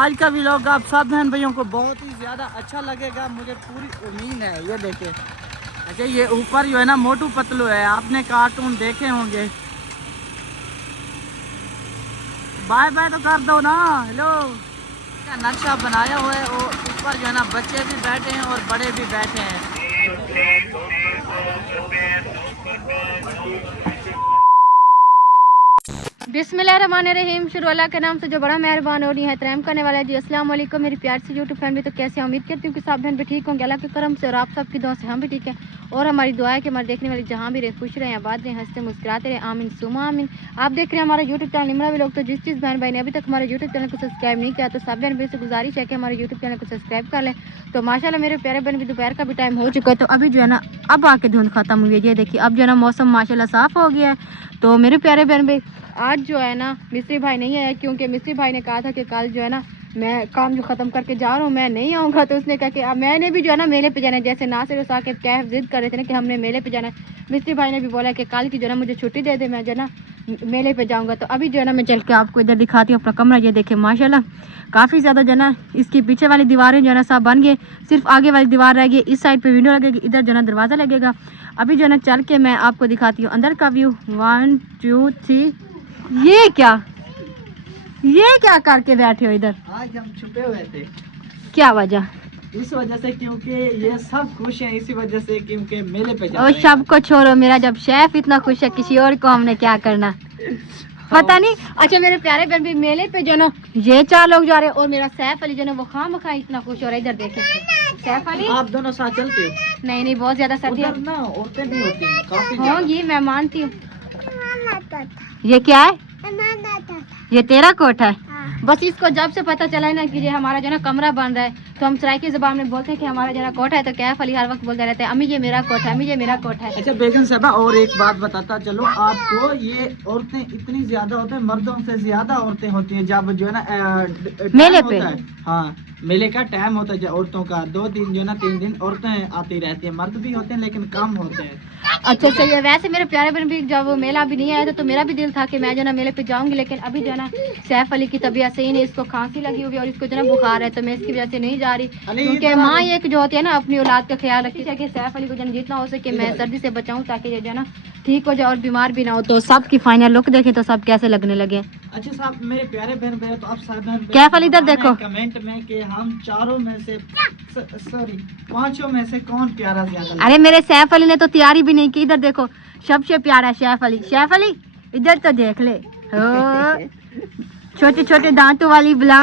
आज का व्लॉग आप सब बहन भाइयों को बहुत ही ज़्यादा अच्छा लगेगा, मुझे पूरी उम्मीद है। ये देखे, अच्छा ये ऊपर जो है ना मोटू पतलू है, आपने कार्टून देखे होंगे। बाय बाय तो कर दो ना, हेलो। क्या नक्शा बनाया हुआ है, और ऊपर जो है ना बच्चे भी बैठे हैं और बड़े भी बैठे हैं। बिस्मिल्लाहिर्रहमानिर्रहीम। शुरू अल्लाह के नाम से जो बड़ा मेहरबान और निहायत रहम करने वाला है। जी अस्सलाम वालेकुम मेरी प्यार से यूट्यूब फैमिली। तो कैसे उम्मीद करती हूँ कि सब बहन भी ठीक होंगे अल्लाह के करम से, और आप सबकी दुआ से हम भी ठीक हैं। और हमारी दुआ है कि हमारे देखने वाले जहाँ भी रहे खुश रहें, आबाद रहें, हंसते मुस्कुराते रहे, आमीन सुमा आमीन। आप देख रहे हैं हमारा यूट्यूब चैनल निमरा व्लॉग। तो जिस बहन भाई ने अभी तक हमारे यूट्यूब चैनल को सब्सक्राइब नहीं किया, तो सब बहन भाई से गुजारिश है कि हमारे यूट्यूब चैनल को सब्सक्राइब कर लें। तो माशाल्लाह मेरे प्यारे बहन भी दोपहर का भी टाइम हो चुका है, तो अभी जो है ना अब आके धुंध खत्म हुई है। ये देखिए अब जो है ना मौसम माशाल्लाह साफ़ हो गया है। तो मेरे प्यारे बहन भाई आज जो है ना मिस्त्री भाई नहीं आया, क्योंकि मिस्त्री भाई ने कहा था कि कल जो है ना मैं काम जो ख़त्म करके जा रहा हूँ, मैं नहीं आऊँगा। तो उसने कहा कि अब मैंने भी जो है ना मेले पे जाना है, जैसे नासिर और साकिब कैफ जिद कर रहे थे ना कि हमने मेले पे जाना है। मिस्त्री भाई ने भी बोला कि कल की जो है ना मुझे छुट्टी दे दे, मैं जो है ना मेले पे जाऊँगा। तो अभी जो है ना मैं चल के आपको इधर दिखाती हूँ अपना कमरा। ये देखे माशाल्लाह काफ़ी ज़्यादा जो है ना इसकी पीछे वाली दीवारें जो है ना सब बन गए, सिर्फ आगे वाली दीवार रह गई। इस साइड पे विंडो लगेगी, इधर जो है ना दरवाज़ा लगेगा। अभी जो है ना चल के मैं आपको दिखाती हूँ अंदर का व्यू। 1 2 3। ये क्या करके बैठे हो इधर? आज हम छुपे हुए थे। क्या वजह? इस वजह से क्योंकि ये सब खुश हैं, इसी वजह से क्योंकि मेले पे जा और रहे हैं। सब को छोड़ो, मेरा जब शेफ इतना खुश है किसी और को हमने क्या करना पता नहीं। अच्छा मेरे प्यारे बहन भी मेले पे जो ना ये 4 लोग जा रहे हैं, और मेरा सैफ अली जो ना वो खामखा इतना खुश हो रहा है। इधर देखे सैफ अली, आप दोनों साथ चलते हो? नहीं बहुत ज्यादा सर्दी उधर ना औरतें नहीं होती हैं, काफी होगी, मैं मानती हूँ। ये क्या है? ये तेरा कोट है? बस इसको जब से पता चला है ना कि ये हमारा जो ना कमरा बन रहा है, तो हम सराइकी ज़बान में बोलते हैं कि हमारा जो ना कोट है, तो कैफ अली हर वक्त बोलते रहते हैं अम्मी ये मेरा कोट है, अम्मी ये मेरा कोट है। अच्छा बेगम साहबा, और एक बात बताता चलो आपको, ये औरतें इतनी ज्यादा होते हैं, मर्दों से ज्यादा औरतें होती हैं जब जो है ना मेले पे। हाँ मेले का टाइम होता है औरतों का, 2 दिन जो है ना 3 दिन औरतें आती रहती हैं, मर्द भी होते हैं लेकिन कम होते हैं। अच्छा सही है। वैसे मेरे प्यारे बहन भी जब वो मेला भी नहीं आया था, तो मेरा भी दिल था कि मैं जो ना मेले पे जाऊंगी, लेकिन अभी जो ना सैफ अली की तबीयत सही नहीं, इसको खांसी लगी हुई है और इसको जो ना बुखार है, तो मैं इसकी वजह से नहीं जा रही। क्योंकि माँ एक जो होती है ना अपनी औलाद का ख्याल रखती है कि सैफ अली को जो जितना हो सके मैं सर्दी से बचाऊं, ताकि ये जो ना ठीक हो जाए और बीमार भी ना हो। तो सबकी फाइनल लुक देखें तो सब कैसे लगने लगे। अच्छा साहब मेरे प्यारे बहन भैया, तो आप सब बहन कैफ अली इधर देखो कमेंट में कि हम चारों में से सॉरी 5 में से कौन प्यारा ज्यादा। अरे मेरे सैफ अली ने तो तैयारी भी नहीं की। इधर देखो सबसे प्यारा है सैफ अली। सैफ अली इधर तो देख ले, छोटे छोटे दांतों वाली बला,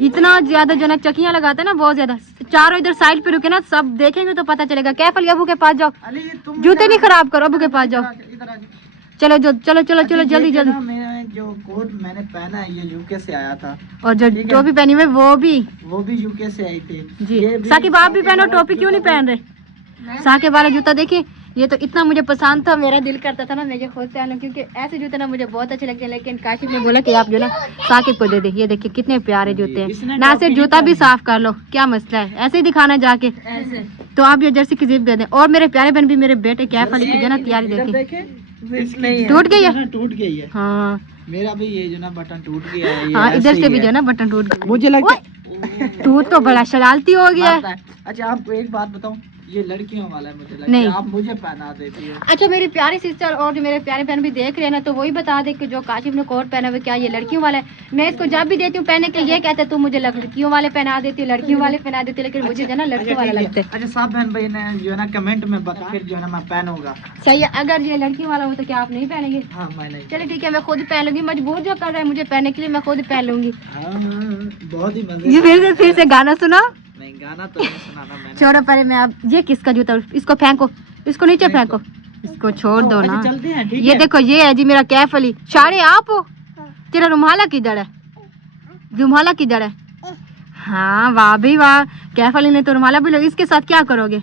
इतना ज्यादा जो ना चकियां लगाते हैं ना, बहुत ज्यादा। चारों इधर साइड पे रुके ना, सब देखेंगे तो पता चलेगा। कैफ अली अबू के पास जाओ, जूते नहीं खराब करो, अबू के पास जाओ। चलो जो चलो चलो चलो जल्दी जल्दी। मैंने जो कोट मैंने पहना है ये यूके से आया था, और जो टोपी पहनी हुई वो भी यूके से आई थी जी। साकिब आप भी पहनो, टोपी क्यों नहीं पहन रहे? साकिब वाला जूता देखिए, ये तो इतना मुझे पसंद था, मेरा दिल करता था ना मैं ये खुद पहनूं, क्योंकि ऐसे जूते ना मुझे बहुत अच्छे लगते हैं। लेकिन काशिफ ने बोला कि आप जो ना साकिब को दे दे। ये देखिए कितने प्यारे जूते हैं, ना सिर्फ जूता भी साफ कर लो, क्या मसला है, ऐसे ही दिखाना जाके ऐसे। तो आप ये जर्सी की जिप दे दें। और मेरे प्यारे बहन भी मेरे बेटे कैफ अली की जो ना तैयारी देखे टूट गई है, टूट गई है। हाँ मेरा भी ये जो ना बटन टूट गया है। हाँ इधर से भी जो ना बटन टूट गया, मुझे लगता है टूट तो बड़ा शरारती हो गया है। अच्छा आपको एक बात बताऊं, ये लड़कियों वाला है, मुझे लगता नहीं। है आप मुझे पहना देती है। अच्छा मेरी प्यारी सिस्टर और जो मेरे प्यारे बहन भी देख रहे हैं ना, तो वही बता दे कि जो काशिफ ने कोट पहना हुआ क्या ये लड़कियों वाला है? मैं इसको जब भी देती हूँ पहने के, ये कहते तू मुझे लड़कियों वाले पहना देती है, लड़कियों वाले पहना देती है, लेकिन मुझे जो ना लड़कियों वाला लगता है। अच्छा साहब बहन भाई ने जो है ना कमेंट में बता, फिर जो है ना मैं पहनूंगा। सही है, अगर ये लड़कियों वाला हो तो क्या आप नहीं पहनेंगे? हाँ मैं नहीं। चलिए ठीक है, मैं खुद पहन लूंगी, मजबूर जो कर रहा है मुझे पहनने के लिए मैं खुद पहन लूंगी। बहुत ही मजे। ये फिर से गाना सुना। नहीं गाना तो नहीं सुनाना मैंने। छोड़ो पहले मैं, अब ये किसका जूता, इसको फेंको, इसको नीचे फेंको, इसको छोड़ दो ना। चलते हैं ठीक ये है। देखो ये है जी मेरा कैफ अली। शारे आप हो, तेरा रुमाला किधर है? रुमाला किधर है? हाँ वाह भाई वाह, कैफ अली ने तो रुमाला भी लो। इसके साथ क्या करोगे?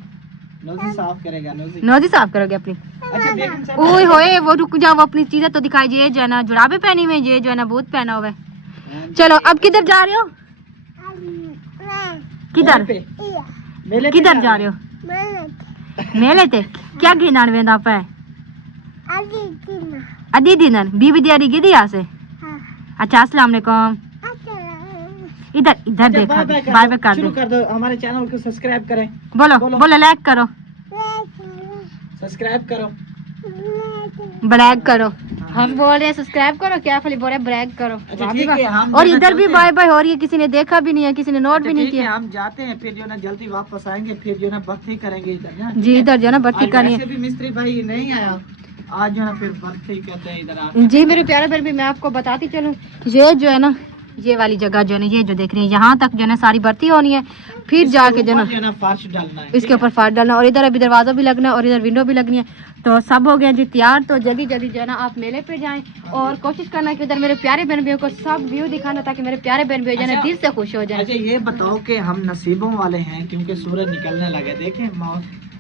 नोजी साफ करेगा। नोजी साफ करोगे अपनी? अच्छा बेगम साहब, ओए होए वो रुक जाओ, अपनी चीजें तो दिखाई। ये जो है ना जुराबे पहनी हुई, ये जो है ना बूट पहना हुआ है। चलो अब किधर जा रहे हो? किधर किधर जा रहे हो? मेले ते क्या गिनान वेंदा पे? अदी दिनन बीबी दियारी गिदी आसे। अच्छा अस्सलाम वालेकुम। इधर इधर देखा, बाय बाय कर शुरू दो, कर दो। हमारे चैनल को सब्सक्राइब करें। बोलो बोलो लाइक करो, सब्सक्राइब करो, ब्रैग करो। हम बोल रहे हैं सब्सक्राइब करो, क्या बोल रहे हैं ब्रैग करो। अच्छा ठीक है, हम और जो है इधर भी चलते बाय बाय हो रही है, किसी ने देखा भी नहीं है, किसी ने नोट अच्छा, भी नहीं ठीक है, किया। हम जाते हैं, फिर जो है ना जल्दी वापस आएंगे, फिर जो है ना भर्ती करेंगे इधर ना। ठीक जी है? इधर जो है ना भर्ती आज करनी वैसे है। भी मिस्त्री भाई नहीं आया, आज जो है ना फिर भर्ती करते हैं इधर आके। जी मेरे प्यारे बहन भी, मैं आपको बताती चलूँ, ये जो है ना ये वाली जगह जो है ना, ये जो देख रही है यहाँ तक जो है ना सारी भर्ती होनी है, फिर इसके जाके जो ऊपर है ना फर्श डालना है, इसके ऊपर फाड़ डालना, और इधर अभी दरवाजा भी लगना है और इधर विंडो भी लगनी है। तो सब हो गया जी तैयार, तो जल्दी जल्दी जो है ना आप मेले पे जाएं और कोशिश करना कि उधर मेरे प्यारे बहन भाइयों को सब व्यू दिखाना, ताकि मेरे प्यारे बहन भाई जो है ना दिल से खुश हो जाए। अच्छा ये बताओ कि हम नसीबों वाले हैं, क्योंकि सूरज निकलने लगे, देखें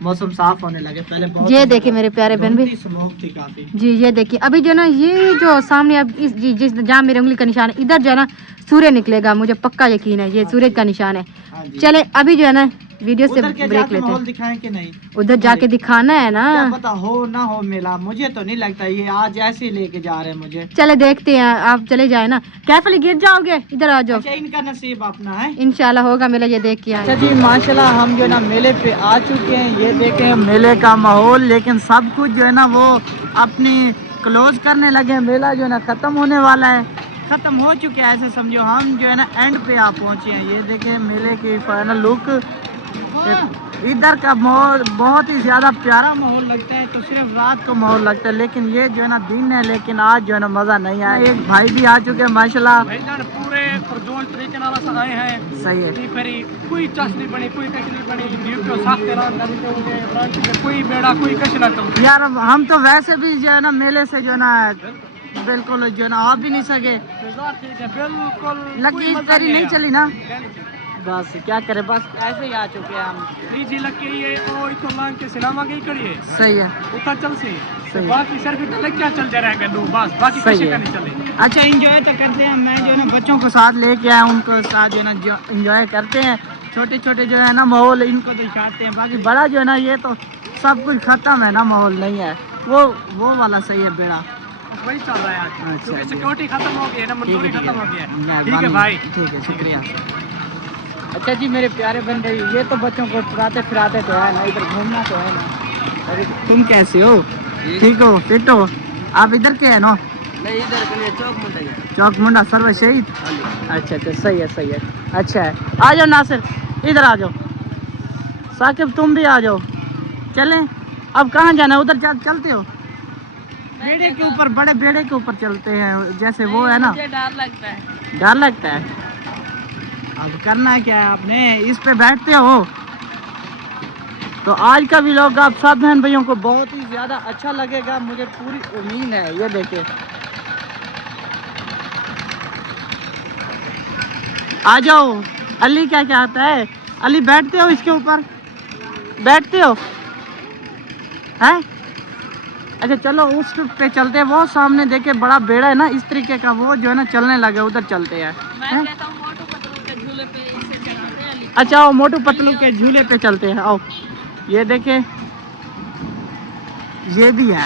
मौसम साफ होने लगे। पहले बहुत ये देखिए मेरे प्यारे बहन भी, स्मोक थी काफी। जी ये देखिए अभी जो है ना ये जो सामने अब इस जी जिस जहाँ मेरी उंगली का निशान है, इधर जो है ना सूर्य निकलेगा, मुझे पक्का यकीन है, ये सूरज का निशान है। चले अभी जो है ना वीडियो से ब्रेक लेते हैं, दिखाएं कि नहीं? उधर जाके दिखाना है ना, क्या पता हो ना हो मेला, मुझे तो नहीं लगता, ये आज ऐसे ही लेके जा रहे हैं मुझे। चले देखते हैं, आप चले जाए ना, कैफली गिर जाओगे, इधर आ जाओ। अच्छा इनका नसीब अपना है, इंशाल्लाह होगा मेला, ये देख के आए। अच्छा जी माशाल्लाह हम जो है ना मेले पे आ चुके हैं, ये देखें मेले का माहौल, लेकिन सब कुछ जो है ना वो अपनी क्लोज करने लगे हैं, मेला जो है ना ख़त्म होने वाला है, ख़त्म हो चुके हैं ऐसे समझो। हम जो है ना एंड पे आ पहुँचे हैं, ये देखें मेले की फाइनल लुक। इधर का माहौल बहुत ही ज़्यादा प्यारा माहौल लगता है, तो सिर्फ रात को माहौल लगता है, लेकिन ये जो है ना दिन है, लेकिन आज जो है ना मज़ा नहीं आया। एक भाई भी आ चुके हैं माशाल्लाह, पूरे परजोल तरीके नाल अस आए हैं। सही है, नहीं फिर कोई चस नहीं बनी, कोई कश नहीं बनी, व्यू के साथ तेरा कोई बेड़ा कोई कश ना चल। यार हम तो वैसे भी जो है ना मेले से जो है ना बिल्कुल जो है ना आ भी नहीं सके, बिल्कुल लकी तेरी नहीं चली ना, बस क्या करे, बस ऐसे ही आ चुके हैं हम। जी लगे ये ओ इतो लांग के सिनेमा गई कड़ी है, सही है, उतर चल से सही है। बाकी सिर्फ इतना क्या चल जा रहा है लोग, बस बाकी सही कश है। का नहीं चले। अच्छा इंजॉय तो करते हैं, मैं जो है ना बच्चों को साथ लेके आया, उनको साथ जो है ना इंजॉय करते हैं, छोटे छोटे जो है ना माहौल इनको दिखाते हैं, बाकी बड़ा जो है ना ये तो सब कुछ ख़त्म है ना, माहौल नहीं है, वो वाला सही है बेड़ा। वही चल रहा है आज, अच्छा क्योंकि जी। सिक्योरिटी खत्म हो गई है ना, मंजूरी खत्म हो गई है। ठीक है भाई, ठीक है, शुक्रिया। अच्छा जी मेरे प्यारे बहन भाई, ये तो बच्चों को चुराते फिराते तो है ना, इधर घूमना तो है ना। अरे तुम कैसे हो, ठीक हो, फिट हो? आप इधर के हैं ना? नहीं इधर के लिए चौक मुंडा, चौक मुंडा सर्व शहीद। अच्छा अच्छा सही है, सही है, अच्छा है। आ जाओ नासिर, इधर आ जाओ, साकिब तुम भी आ जाओ, चलें। अब कहाँ जाना है, उधर चलते हो? बेड़े के ऊपर, बड़े बेड़े के ऊपर चलते हैं, जैसे वो है ना। डर लगता है, डर लगता है, अब करना है क्या है, आपने इस पे बैठते हो। तो आज का व्लॉग आप सब बहन भाइयों को बहुत ही ज़्यादा अच्छा लगेगा, मुझे पूरी उम्मीद है। ये देखिए आ जाओ, अली क्या क्या आता है, अली बैठते हो इसके ऊपर, बैठते हो हैं? अच्छा चलो उस पे चलते हैं, वो सामने देखे बड़ा बेड़ा है ना इस तरीके का, वो जो है ना चलने लगे, उधर चलते हैं। अच्छा आओ मोटू पतलू के झूले पे चलते हैं, आओ। ये देखे ये भी है,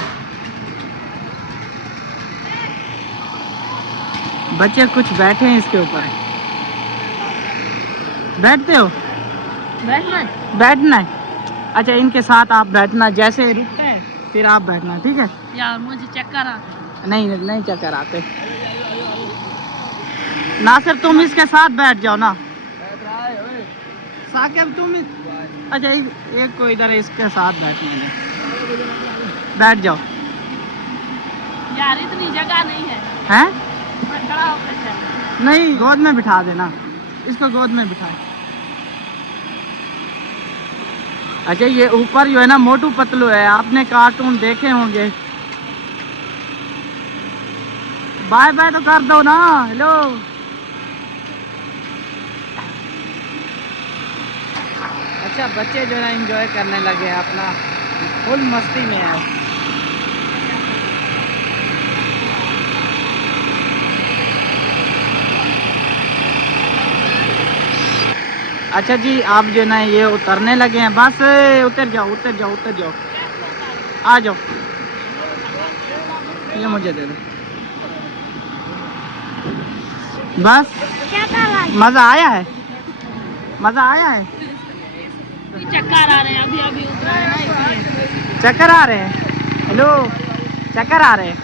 बच्चे कुछ बैठे हैं इसके ऊपर, बैठते हो? बैठना है। अच्छा इनके साथ आप बैठना, जैसे रुकते हैं फिर आप बैठना, ठीक है? यार मुझे चक्कर आ, नहीं चक्कर आते। नासिर तुम इसके साथ बैठ जाओ ना, साकिब तुम अच्छा एक को इधर इसके साथ बैठने में, बैठ जाओ। यार इतनी जगह नहीं है, हैं? खड़ा होकर चल। नहीं गोद में बिठा देना, इसको गोद में बिठाए। अच्छा ये ऊपर जो है ना मोटू पतलू है, आपने कार्टून देखे होंगे। बाय बाय तो कर दो ना, हेलो। अच्छा बच्चे जो है ना एंजॉय करने लगे हैं, अपना फुल मस्ती में है। अच्छा जी आप जो ना ये उतरने लगे हैं, बस उतर जाओ उतर जाओ उतर जाओ, आ जाओ, ये मुझे दे दो। बस मज़ा आया है, मज़ा आया है। चक्कर आ रहे हैं, अभी अभी उतरा है ना इसलिए। चक्कर आ रहे हैं, हेलो चक्कर आ रहे हैं।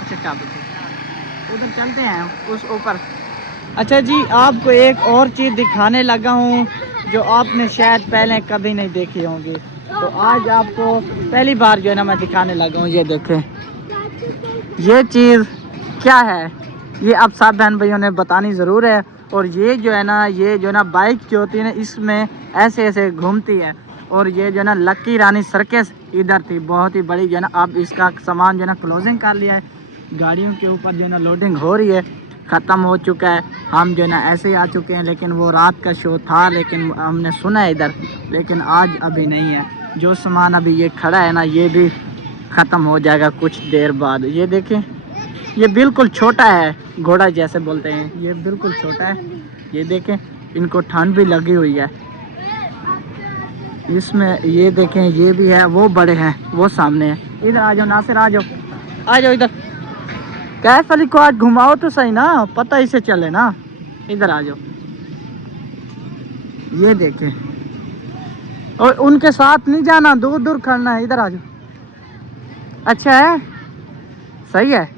अच्छा काबू उधर चलते हैं उस ऊपर। अच्छा जी, आपको एक और चीज़ दिखाने लगा हूँ जो आपने शायद पहले कभी नहीं देखी होंगी, तो आज आपको पहली बार जो है ना मैं दिखाने लगा हूँ। ये देखें, ये चीज़ क्या है, ये अब सब बहन भाइयों ने बतानी ज़रूर है। और ये जो है ना, ये जो है ना बाइक जो होती है ना, इसमें ऐसे ऐसे घूमती है। और ये जो है ना लक्की रानी सर्कस इधर थी, बहुत ही बड़ी जो है ना। अब इसका सामान जो है ना क्लोजिंग कर लिया है, गाड़ियों के ऊपर जो है ना लोडिंग हो रही है, ख़त्म हो चुका है। हम जो है ना ऐसे ही आ चुके हैं, लेकिन वो रात का शो था, लेकिन हमने सुना है इधर, लेकिन आज अभी नहीं है। जो सामान अभी ये खड़ा है ना, ये भी ख़त्म हो जाएगा कुछ देर बाद। ये देखें, ये बिल्कुल छोटा है, घोड़ा जैसे बोलते हैं, ये बिल्कुल छोटा है। ये देखें, इनको ठंड भी लगी हुई है इसमें। ये देखें, ये भी है, वो बड़े हैं, वो सामने है। इधर आ जाओ नासिर, आ जाओ, आ जाओ इधर। कैफ अली को आज घुमाओ तो सही ना, पता ही से चले ना। इधर आ जाओ, ये देखें। और उनके साथ नहीं जाना, दूर दूर खड़ना है। इधर आ जाओ। अच्छा है, सही है।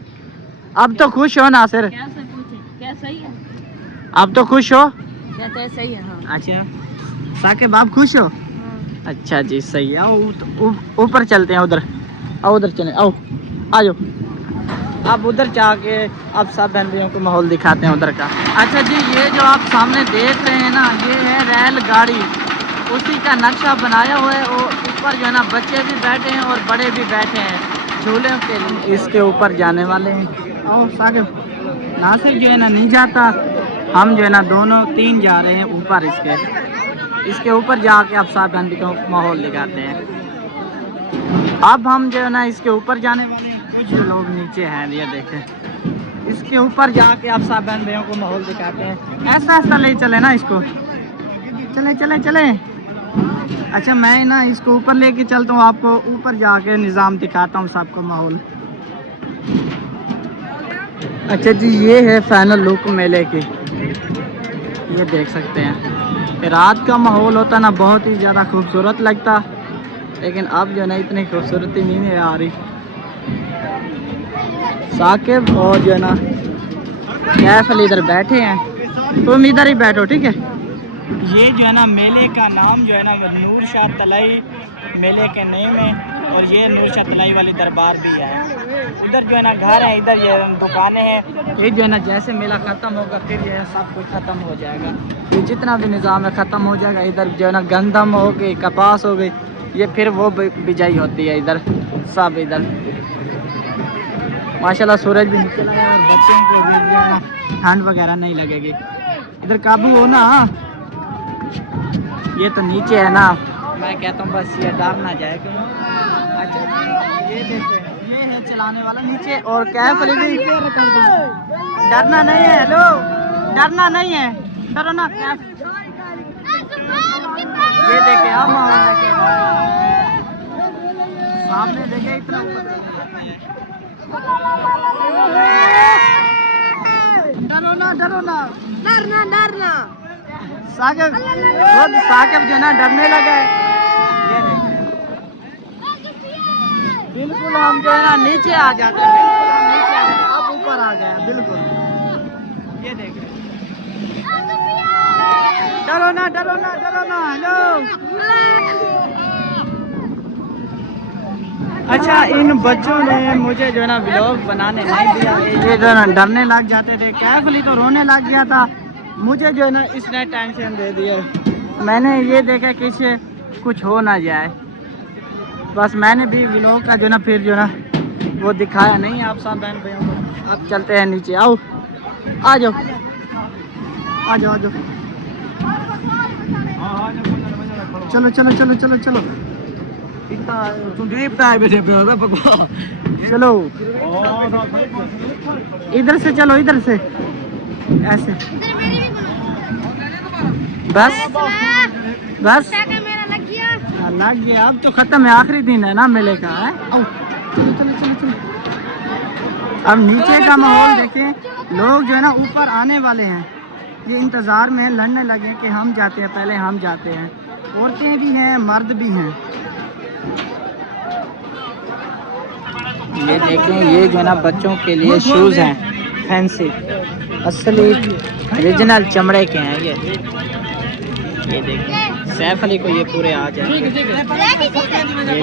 अब तो खुश हो नासिर? क्या से पूछे, क्या सही है? अब तो खुश हो? क्या तो सही है। हाँ। अच्छा साकिब, आप खुश हो? अच्छा जी, सही है। आओ ऊपर चलते हैं, उधर आओ, उधर चलें, आओ आ जाओ। आप उधर जाके अब सब बहन भाइयों को माहौल दिखाते हैं उधर का। अच्छा जी, ये जो आप सामने देख रहे हैं ना, ये है रेलगाड़ी, उसी का नक्शा बनाया हुआ है। और ऊपर जो है ना बच्चे भी बैठे हैं और बड़े भी बैठे हैं, झूले के लिए इसके ऊपर जाने वाले हैं। आओ साकिब, नासिर जो है ना नहीं जाता, हम जो है ना दोनों तीन जा रहे हैं ऊपर। इसके ऊपर जाके आप साथ बहन को माहौल दिखाते हैं। अब हम जो है ना इसके ऊपर जाने वाले हैं, कुछ लोग नीचे हैं, ये देखें। इसके ऊपर जाके आप साथ बहन भाइयों को माहौल दिखाते हैं। ऐसा ऐसा ले चले ना इसको, चले चले चले। अच्छा मैं ना इसको ऊपर लेके चलता हूँ, आपको ऊपर जाके निज़ाम दिखाता हूँ सबको माहौल। अच्छा जी, ये है फाइनल लुक मेले की, ये देख सकते हैं। रात का माहौल होता ना, बहुत ही ज़्यादा खूबसूरत लगता, लेकिन अब जो है ना इतनी खूबसूरती नहीं आ रही। साकिब और जो है ना कैफ अली इधर बैठे हैं, तुम इधर ही बैठो, ठीक है। ये जो है ना मेले का नाम जो है ना वो नूर शाह तलाई मेले के नेम है। और ये नूर शाह तलाई वाली दरबार भी है। उधर जो है ना घर है, इधर ये दुकानें हैं। ये जो है ना जैसे मेला ख़त्म होगा फिर ये सब कुछ ख़त्म हो जाएगा, ये जितना भी निज़ाम है ख़त्म हो जाएगा। इधर जो है ना गंदम हो गई, कपास हो गई, ये फिर वो बिजाई होती है इधर सब। इधर माशाल्लाह सूरज भी निकला है और बच्चों को भी जो है ना ठंड वगैरह नहीं लगेगी। इधर काबू हो ना, ये तो नीचे है ना, मैं कहता हूँ बस ये डर ना जाए कहीं। अच्छा ये देखो, ये है चलाने वाला नीचे। और कैफ अली भी, डरना नहीं है, हेलो डरना नहीं है, डरो ना कैफ। ये देखे आप सामने देखे, इतना डरो ना, डरो ना, डरना डरना। साकिब जो ना डरने लगा है। ये बिल्कुल हम जो है ना नीचे आ जाते हैं, बिल्कुल हम नीचे आ जाते हैं, अब ऊपर आ गया बिल्कुल। ये देख, डरो ना, डरो ना, डरो ना, हेलो। अच्छा इन बच्चों ने मुझे जो है ना व्लॉग बनाने नहीं दिया, ये जो है ना डरने लग जाते थे। कैफ अली तो रोने लग गया था, मुझे जो है ना इसने टेंशन दे दिया। मैंने ये देखा कि इसे कुछ हो ना जाए, बस मैंने भी व्लॉग का जो ना फिर जो ना वो दिखाया नहीं आप सब बहन भाइयों को। अब चलते हैं नीचे, आओ आ जाओ, आ जाओ, आ जाओ, चलो चलो चलो चलो चलो, चलो इधर से, चलो इधर से, ऐसे बस बस लग गया। अब तो खत्म है, आखिरी दिन है ना मेले का है। चलो चलो चलो चलो, अब नीचे का माहौल देखें। लोग जो है ना ऊपर आने वाले हैं, ये इंतज़ार में लड़ने लगे कि हम जाते हैं, पहले हम जाते हैं। औरतें भी हैं, मर्द भी हैं। ये देखें, ये जो है ना बच्चों के लिए शूज़ हैं, फैंसी, असली ओरिजिनल चमड़े के हैं ये देखें। सैफ अली को ये पूरे आ जाए। ये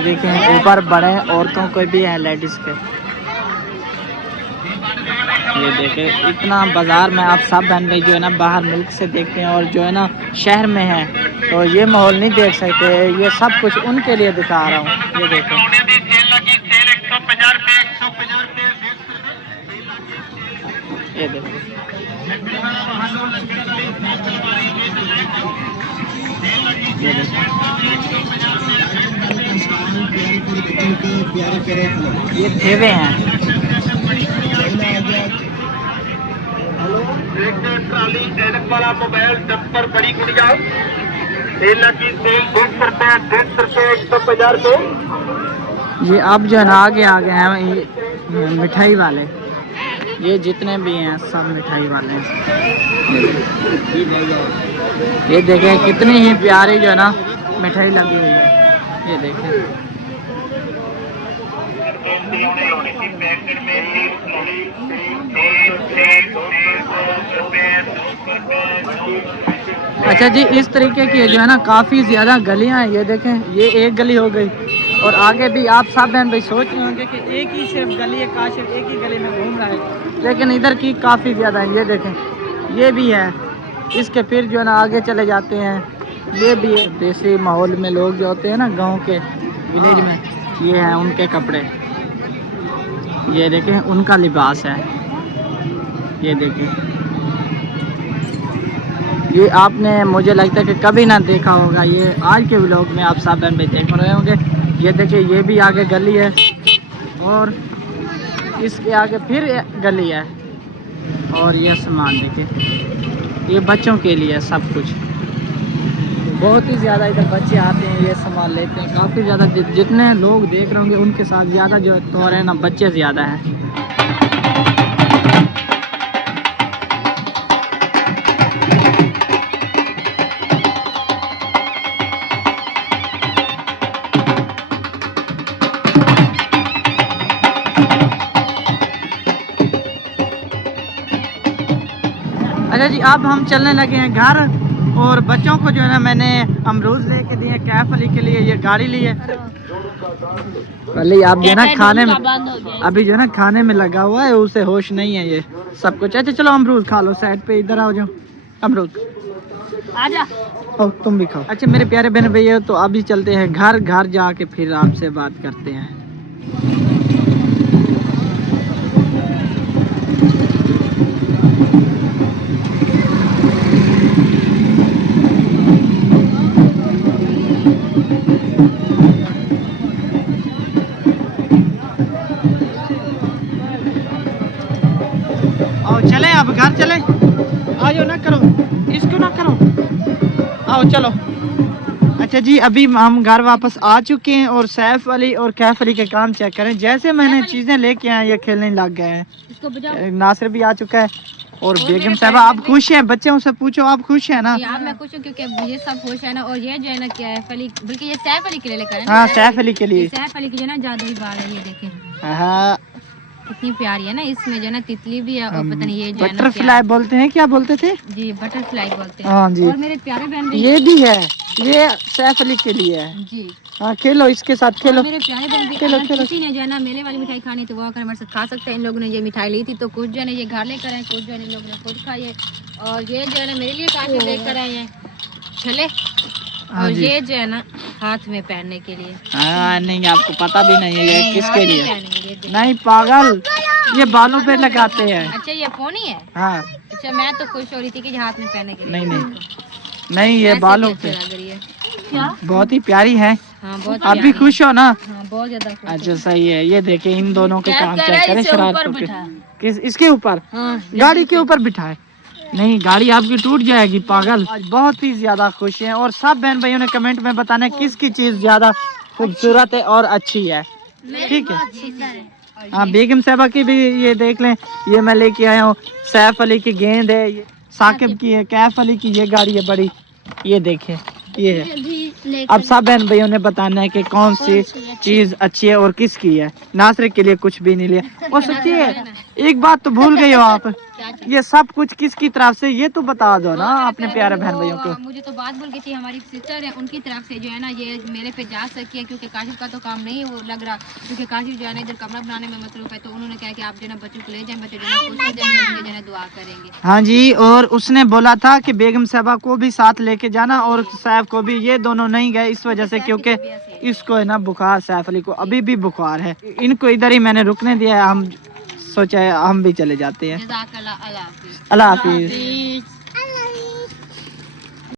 देखें, ऊपर बड़े औरतों को भी हैं, लेडीज़ के। ये देखें, इतना बाज़ार में आप सब बहन भाई जो है ना बाहर मुल्क से देखते हैं और जो है ना शहर में है तो ये माहौल नहीं देख सकते। ये सब कुछ उनके लिए दिखा रहा हूँ। ये देखें, ये देखें, ये थेवे हैं। वाला मोबाइल चप्पर बड़ी गुड़िया 1 लाख की सेल 150 रुपये 150 रुपये। ये अब जो है ना आगे आ गए हैं ये मिठाई वाले। ये जितने भी हैं सब मिठाई वाले हैं। ये देखें कितनी ही प्यारी जो है ना मिठाई लगी हुई है। ये देखें, अच्छा जी, इस तरीके की जो है ना काफ़ी ज़्यादा गलियां हैं। ये देखें, ये एक गली हो गई और आगे भी आप सब बहन भाई सोच रहे होंगे कि एक ही सिर्फ गली है, काश सिर्फ एक ही गली में घूम रहा है, लेकिन इधर की काफ़ी ज़्यादा है। ये देखें, ये भी है, इसके फिर जो है ना आगे चले जाते हैं। ये भी है, देसी माहौल में लोग जो होते हैं ना गांव के विलेज में, ये हैं उनके कपड़े। ये देखें, उनका लिबास है। ये देखें, ये आपने मुझे लगता है कि कभी ना देखा होगा। ये आज के व्लॉग में आप सब बहन भाई देख रहे होंगे। ये देखिए, ये भी आगे गली है और इसके आगे फिर गली है। और ये सामान देखिए, ये बच्चों के लिए सब कुछ। बहुत ही ज़्यादा इधर बच्चे आते हैं, ये सामान लेते हैं। काफ़ी ज़्यादा जितने लोग देख रहे होंगे उनके साथ ज़्यादा जो तो है ना बच्चे ज़्यादा हैं। अच्छा जी, अब हम चलने लगे हैं घर और बच्चों को जो है ना मैंने अमरूद लेके दिए कैफ अली के लिए। ये गाड़ी ली है अली, आप जो है ना खाने में अभी जो है ना खाने में लगा हुआ है, उसे होश नहीं है ये सब कुछ। अच्छा चलो अमरूद खा लो, साइड पे इधर आओ, जाओ अमरूद आजा। ओ, तुम भी खाओ। अच्छा मेरे प्यारे बहन भैया, तो अभी चलते हैं घर। घर जाके फिर आपसे बात करते हैं। आओ चले, अब घर चले। आ जाओ, ना करो इसको, ना करो, आओ चलो। अच्छा जी, अभी हम घर वापस आ चुके हैं और सैफ अली और कैफ अली के काम चेक करें। जैसे मैंने चीज़ें लेके आए ये खेलने लग गए हैं। नासिर भी आ चुका है और बेगम साहबा, आप खुश हैं? बच्चों से पूछो, आप खुश हैं ना? मैं खुश हूँ क्योंकि ये सब खुश है ना। और ये जो है ना कैफ अली, बल्कि ये सैफ अली के लिए लेकर, हाँ सैफ अली के लिए। सैफ अली की जो है ना जादुई बाल है, ये देखें। हाँ कितनी प्यारी है ना। इसमें जो है ना तितली भी है और पता नहीं ये जो है ना बटरफ्लाई बोलते हैं, क्या बोलते थे जी, बटरफ्लाई बोलते हैं। हाँ जी। और मेरे प्यारे बहन ये भी है, ये सैफ अली के लिए है जी। हाँ, खेलो इसके साथ, खेलो। मेरे प्यारे बहन भी, खेलो, अगर खेलो। किसी ने जो है ना मेले वाली मिठाई खानी तो वो आकर हमारे साथ खा सकते हैं। इन लोगों ने ये मिठाई ली थी तो कुछ जो है ना ये घर लेकर आए, कुछ जो है इन लोगों ने खुद खाई है। और ये जो है ना मेरे लिए काफी लेकर आए हैं छले। और ये जो है ना हाथ में पहनने के लिए। हाँ नहीं, आपको पता भी नहीं है ये किसके हाथ में लिए। पहनने के लिए। नहीं पागल, ये बालों पे लगाते हैं। अच्छा ये फोन ही है। हाँ अच्छा मैं तो खुश हो रही थी कि हाथ में पहनने के लिए। नहीं नहीं नहीं, ये ऐसे बालों भी पे अच्छी लग रही है। क्या? बहुत ही प्यारी है। हाँ बहुत आप भी प्यारी। खुश हो ना? हाँ बहुत ज्यादा खुश हूँ। अच्छा सही है। ये देखिए इन दोनों के काम चेक करें, इसे शरारतों ऊपर के। बिठा। किस इसके ऊपर? हाँ गाड़ी के ऊपर बिठाए? नहीं, गाड़ी आपकी टूट जाएगी पागल। आज बहुत ही ज्यादा खुश हैं और सब बहन भाइयों ने कमेंट में बताना किसकी चीज ज्यादा खूबसूरत है और अच्छी है। ठीक है। हाँ बेगम साहबा की भी ये देख लें, ये मैं लेके आया हूँ। सैफ अली की गेंद है, ये साकिब की है, कैफ अली की ये गाड़ी है बड़ी, ये देखें ये है। अब सब बहन भाइयों ने बताना है कि कौन सी चीज अच्छी है और किसकी है। नासर के लिए कुछ भी नहीं लिया। और सच्ची है, एक बात तो भूल गई हो आप, ये सब कुछ किसकी तरफ से ये तो बता दो ना अपने प्यारे बहन भाइयों को। मुझे तो बात बोल गई थी, हमारी सिस्टर है उनकी तरफ से जो है ना ये मेले पे जा सकी है, क्योंकि काशिफ का तो काम नहीं वो लग रहा, क्योंकि काशिफ जो है ना इधर कमरा बनाने में मसरूफ है। तो उन्होंने कहा कि आप जो है ना बच्चों को ले जाएं, बच्चे जो है खुश हो जाएंगे, जो है दुआ करेंगे। हाँ जी, और उसने बोला था कि बेगम साहबा को भी साथ लेके जाना और सैफ को भी। ये दोनों नहीं गए इस वजह से क्योंकि इसको है ना बुखार, सैफ अली को अभी भी बुखार है। इनको इधर ही मैंने रुकने दिया है, हम सोचा है हम भी चले जाते हैं। जज़ाकल्लाह, अल्लाह हाफिज़। अल्लाह हाफिज।